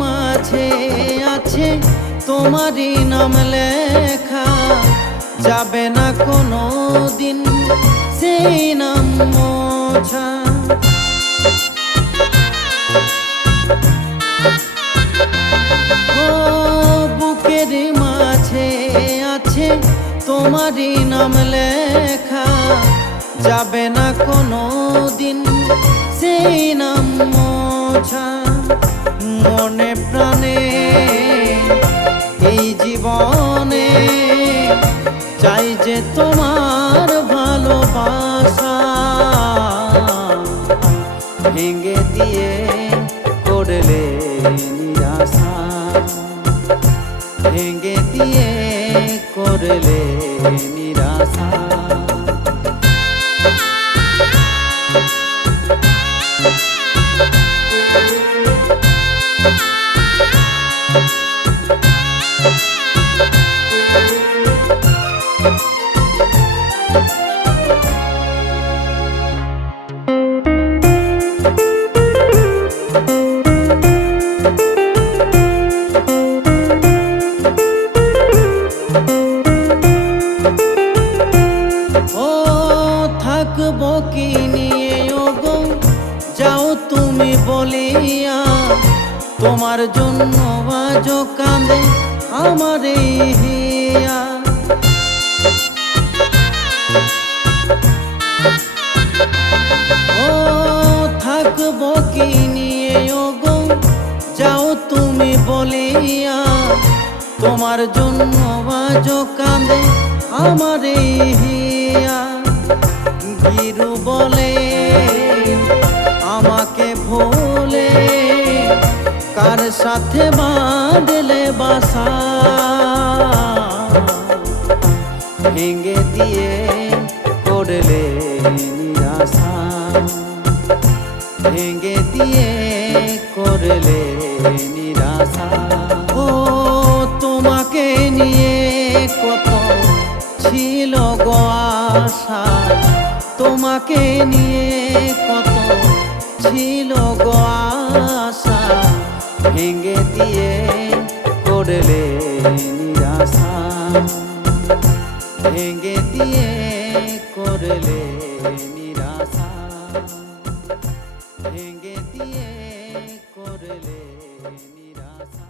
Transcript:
মাঝে আছে তোমারই নাম লেখা। যাবে না কোনো দিন সেই নাম মোছা। বুকের মাঝে আছে তোমারই নাম লেখা। যাবে না কোনো দিন সেই নাম মোছা। মনে প্রাণে এই জীবনে যে তোমার ভালোবাসা ভেঙে দিয়ে করলে নিরাশা ভেঙে দিয়ে করলে নিরাশা। ও কি নিয়ে গো, যাও তুমি বলিয়া, তোমার জন্য আজ কাঁদে আমার হিয়া। ও, থাকব কি নিয়ে গো, যাও তুমি বলিয়া, তোমার জন্য আজ কাঁদে আমার হিয়া। বলে, আমাকে ভুলে, কার সাথে বাঁধলে বাসা? ভেঙে দিয়ে করলে নিরাশা। ভেঙে দিয়ে করলে নিরাশা। ও, তোমাকে নিয়ে কত ছিল গো আশা? তোমাকে নিয়ে কত ছিল গো আশা? ভেঙে দিয়ে করলে নিরাশা। ভেঙে দিয়ে করলে নিরাশা। ভেঙে দিয়ে করলে নিরাশা।